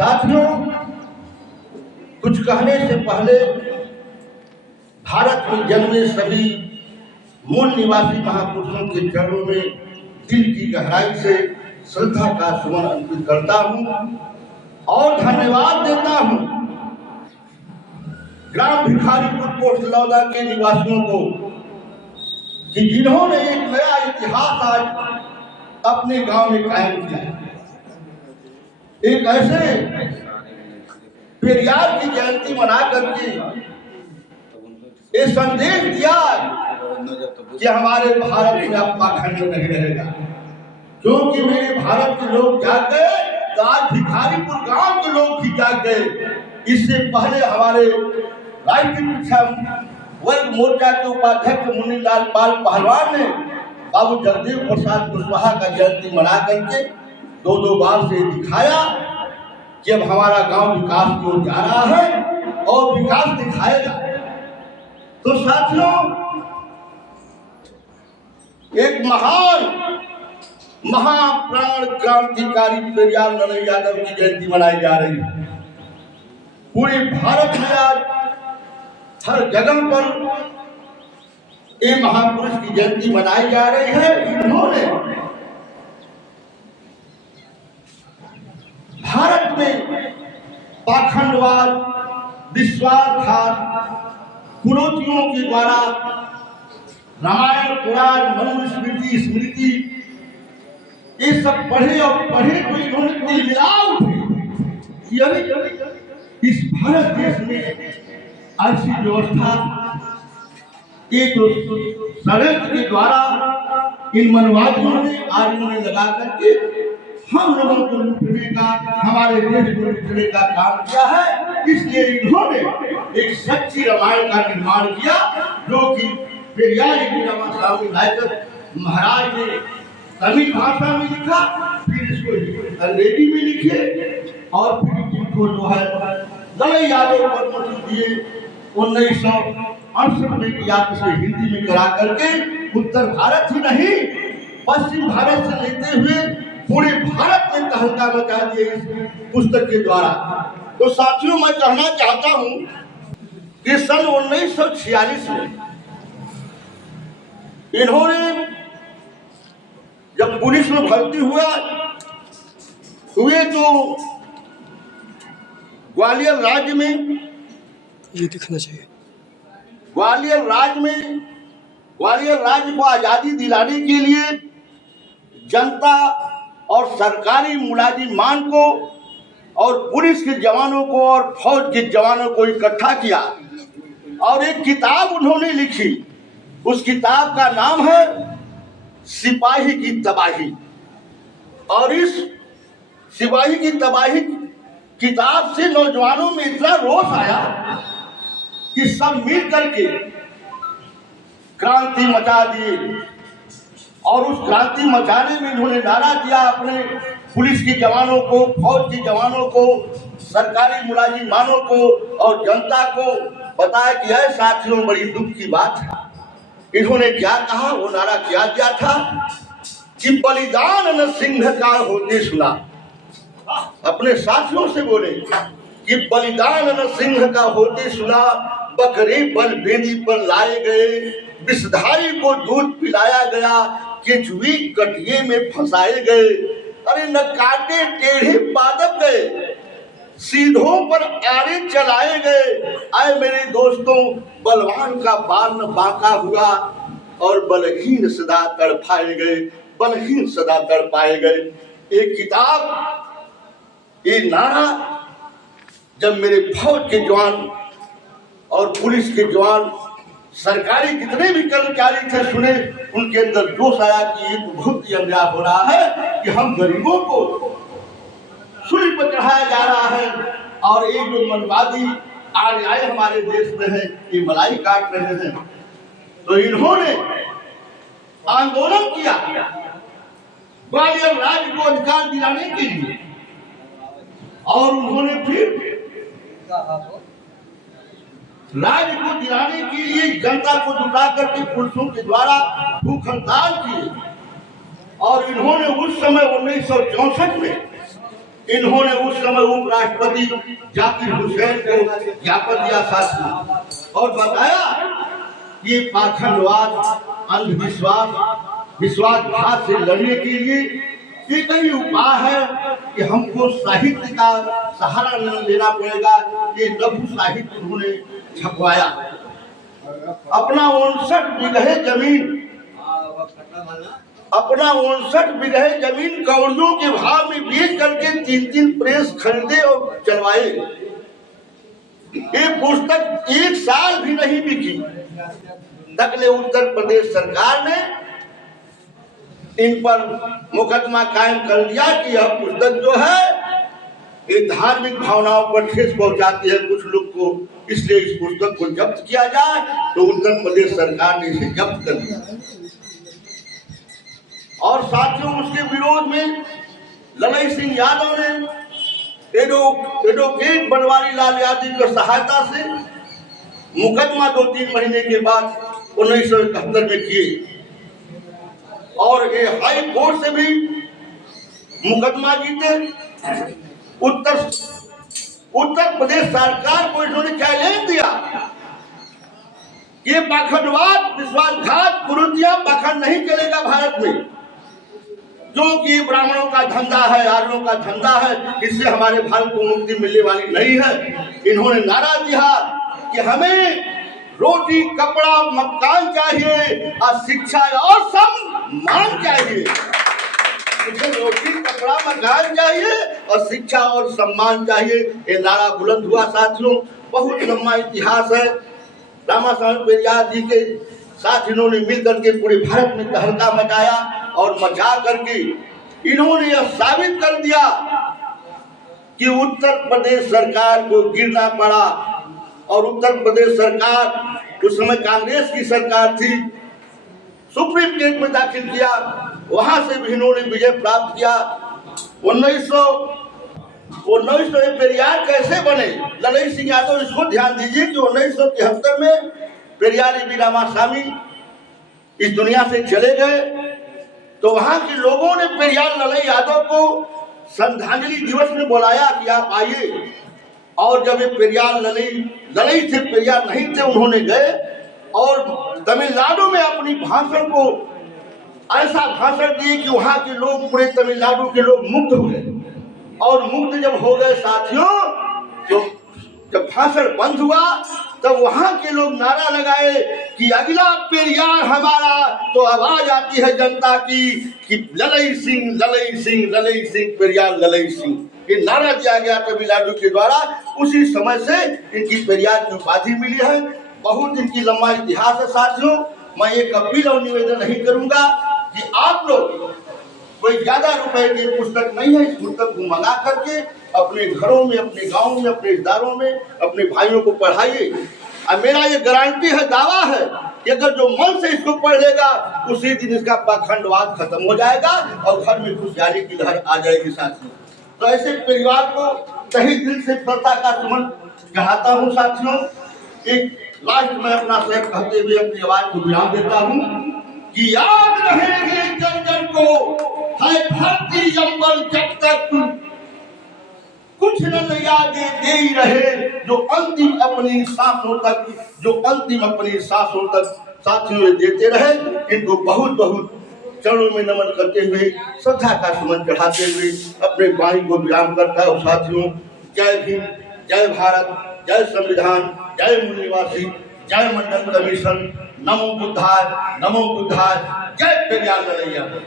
साथियों, कुछ कहने से पहले भारत में जन्मे सभी मूल निवासी महापुरुषों के चरणों में दिल की गहराई से श्रद्धा का सुमन अर्पित करता हूँ और धन्यवाद देता हूँ ग्राम भिखारीपुर पोस्ट लौदा के निवासियों को कि जिन्होंने एक नया इतिहास आज अपने गांव में कायम किया। एक ऐसे पेरियार की जयंती मना करके ये संदेश दिया कि हमारे भारत में अब पाखंड नहीं रहेगा, क्योंकि मेरे भारत के लोग जाग गए तो आज भिखारीपुर गांव के लोग भी जाग गए। इससे पहले हमारे राष्ट्रीय शिक्षा वर्ग मोर्चा के उपाध्यक्ष मुन्नीलाल पाल पहलवान ने बाबू जगदेव प्रसाद कुशवाहा का जयंती मना करके दो बार से दिखाया कि अब हमारा गांव विकास की ओर जा रहा है और विकास दिखाएगा। तो साथियों, एक महान महाप्राण क्रांतिकारी पेरियार नरहरि यादव की जयंती मनाई जा रही है। पूरे भारत में आज हर जगह पर ये महापुरुष की जयंती मनाई जा रही है। इन्होंने भारत में पाखंडवाद, विश्वासघात, कुरीतियों के द्वारा रामायण, पुराण, मनुस्मृति, स्मृति ये सब पढ़े और पढ़े तो इन्होंने तिलमिला उठे। इस भारत देश में ऐसी व्यवस्था ये जो षड्यंत्र के द्वारा इन मनवादियों ने आर्यों ने लगा करके हम लोगों को लूटने का, हमारे देश को लूटने का काम किया है। इसलिए इन्होंने एक सच्ची रामायण का निर्माण किया, जो कि पेरियार स्वामी नायकर महाराज ने तमिल भाषा में लिखा, फिर इसको अंग्रेजी में लिखे और फिर इनको जो है नरहरि यादव पद्म दिए 1968 में किया, उसे हिंदी में करा करके उत्तर भारत ही नहीं पश्चिम भारत से लेते हुए पूरे भारत में तहलका मचा दिए इस पुस्तक के द्वारा। तो साथियों, मैं कहना चाहता हूं कि सन 1946 में इन्होंने जब पुलिस में भर्ती हुए तो ग्वालियर राज्य में ये दिखना चाहिए, ग्वालियर राज्य को आजादी दिलाने के लिए जनता और सरकारी मुलाजिमान को और पुलिस के जवानों को और फौज के जवानों को इकट्ठा किया और एक किताब उन्होंने लिखी। उस किताब का नाम है सिपाही की तबाही। और इस सिपाही की तबाही किताब से नौजवानों में इतना रोष आया कि सब मिल करके क्रांति मचा दी। और उस क्रांति मचाने में इन्होंने नारा दिया अपने पुलिस के जवानों को, फौज के जवानों को, सरकारी मुलाजिमानों को और जनता को बताया कि है साथियों, बड़ी दुख की बात है। इन्होंने क्या कहा, वो नारा क्या दिया था कि बलिदान न सिंह का होते सुना। अपने साथियों से बोले कि बलिदान न सिंह का होते सुना, बकरे बल बेदी पर लाए गए, विषधारी को दूध पिलाया गया, केचुई कटिये में फंसाए गए। अरे न काटे टेढ़े पादप गए, सीधों पर आरे चलाए गए। आए मेरे दोस्तों, बलवान का बाल न बांका हुआ और बलहीन सदा तड़पाए गए, बलहीन सदा तड़पाए गए। एक किताब, ये नारा जब मेरे फौज के जवान और पुलिस के जवान, सरकारी जितने भी कर्मचारी थे सुने, उनके अंदर जोश आया कि ये तो बहुत ही अन्याय हो रहा है कि हम गरीबों को सूली पर चढ़ाया जा रहा है और एक जो मनवादी आर्य हमारे देश में है, ये मलाई काट रहे हैं। तो इन्होंने आंदोलन किया ग्वालियर राज्य को अधिकार दिलाने के लिए और उन्होंने फिर राज्य को दिलाने के लिए जनता को जुटा करके पुलिसों के द्वारा भूख हड़ताल किए। और इन्होंने उस समय 1964 में इन्होंने उस समय उपराष्ट्रपति जाकिर हुसैन को ज्ञापन दिया साथियों और बताया ये पाखंडवाद, अंधविश्वास, विश्वासघात से लड़ने के लिए एक ही उपाय है कि हमको साहित्य का सहारा लेना पड़ेगा। ये लघु साहित्य उन्होंने छपवाया। अपना 59 बीघे जमीन कौड़ियों के भाव में बेच करके 3 प्रेस खरीदे और चलवाए। ये पुस्तक 1 साल भी नहीं बिकी। तकले उत्तर प्रदेश सरकार ने इन पर मुकदमा कायम कर दिया कि यह पुस्तक जो है ये धार्मिक भावनाओं पर ठेस पहुंचाती है कुछ लोग को, इसलिए इस पुस्तक को जब्त किया जाए। तो उत्तर प्रदेश सरकार ने इसे जब्त कर दिया। और साथियों, उसके विरोध में ललई सिंह यादव ने एडवोकेट बनवारी लाल यादव की सहायता से मुकदमा 2-3 महीने के बाद 1971 में किए और ये हाई कोर्ट से भी मुकदमा जीते। उत्तर प्रदेश सरकार को इन्होंने चैलेंज दिया कि पाखंडवाद, विश्वासघात, कुरीतियां, पाखंड नहीं चलेगा भारत में, जो कि ब्राह्मणों का धंधा है, आर्यों का धंधा है, इससे हमारे भारत को मुक्ति मिलने वाली नहीं है। इन्होंने नारा दिया कि हमें रोटी, कपड़ा, मकान चाहिए और शिक्षा और सम्मान चाहिए। मुझे रोटी, कपड़ा, मकान चाहिए और शिक्षा और सम्मान चाहिए। ये नारा बुलंद हुआ साथियों। बहुत लंबा इतिहास है। रामास्वामी पेरियार जी के साथ इन्होंने मिलकर के पूरे भारत में तहलका मचाया और मचा करके इन्होंने यह साबित कर दिया कि उत्तर प्रदेश सरकार को गिरना पड़ा। और उत्तर प्रदेश सरकार उस समय कांग्रेस की सरकार थी, सुप्रीम कोर्ट में दाखिल किया, वहां से भी इन्होंने विजय प्राप्त किया। 1900 पेरियार कैसे बने? ललई सिंह यादव, इसको ध्यान दीजिए कि 1973 में पेरियार बी रामास्वामी इस दुनिया से चले गए तो वहां के लोगों ने पेरियार ललई यादव को श्रद्धांजलि दिवस में बुलाया कि आप आइए। और जब ये पेरियार ललई थे, पेरियार नहीं थे, उन्होंने गए और तमिलनाडु में अपनी भाषण को ऐसा भाषण दिए कि वहां के लोग, पूरे तमिलनाडु के लोग मुग्ध हुए। और मुग्ध जब हो गए साथियों, तो जब भाषण बंद हुआ तब वहां के लोग नारा लगाए कि अगला पेरियार हमारा। तो आवाज आती है जनता की कि ललई सिंह, ललई सिंह, ललई सिंह, पेरियार ललई सिंह, ये नारा दिया गया तमिलनाडु के द्वारा। उसी समय से इनकी पेरियार की उपाधि मिली है। बहुत इनकी लंबा इतिहास है साथियों। मैं एक अपील और निवेदन नहीं करूंगा कि आप लोग, कोई ज्यादा रुपए की पुस्तक नहीं है, इस पुस्तक को मंगा करके अपने घरों में, अपने गांव में, अपने रिश्तेदारों में, अपने भाइयों को पढ़ाइए। और मेरा ये गारंटी है, दावा है कि अगर जो मन से इसको पढ़ लेगा उसी दिन इसका पाखंडवाद खत्म हो जाएगा और घर में खुशहाली की लहर आ जाएगी साथियों। तो ऐसे परिवार को तहे दिल से श्रद्धा का सुमन चढ़ाता हूँ साथियों। एक लास्ट में अपना शेर कहते हुए अपनी आवाज को विराम देता हूँ कि याद रहेंगे जन जन को है धरती अंबर जब तक, कुछ न यादें दे ही रहे जो अंतिम अपनी सांसों तक, जो अंतिम अपनी सांसों तक साथियों देते रहे। इनको बहुत बहुत चरणों में नमन करते हुए, श्रद्धा का सुमन चढ़ाते हुए अपने वाणी को विराम करता हूँ साथियों। जय भीम, जय भारत, जय संविधान, जय मूल निवासी, जय मंडल कमीशन, नमो बुद्धाय, नमो बुद्धाय, जय पेरियार ललई यादव।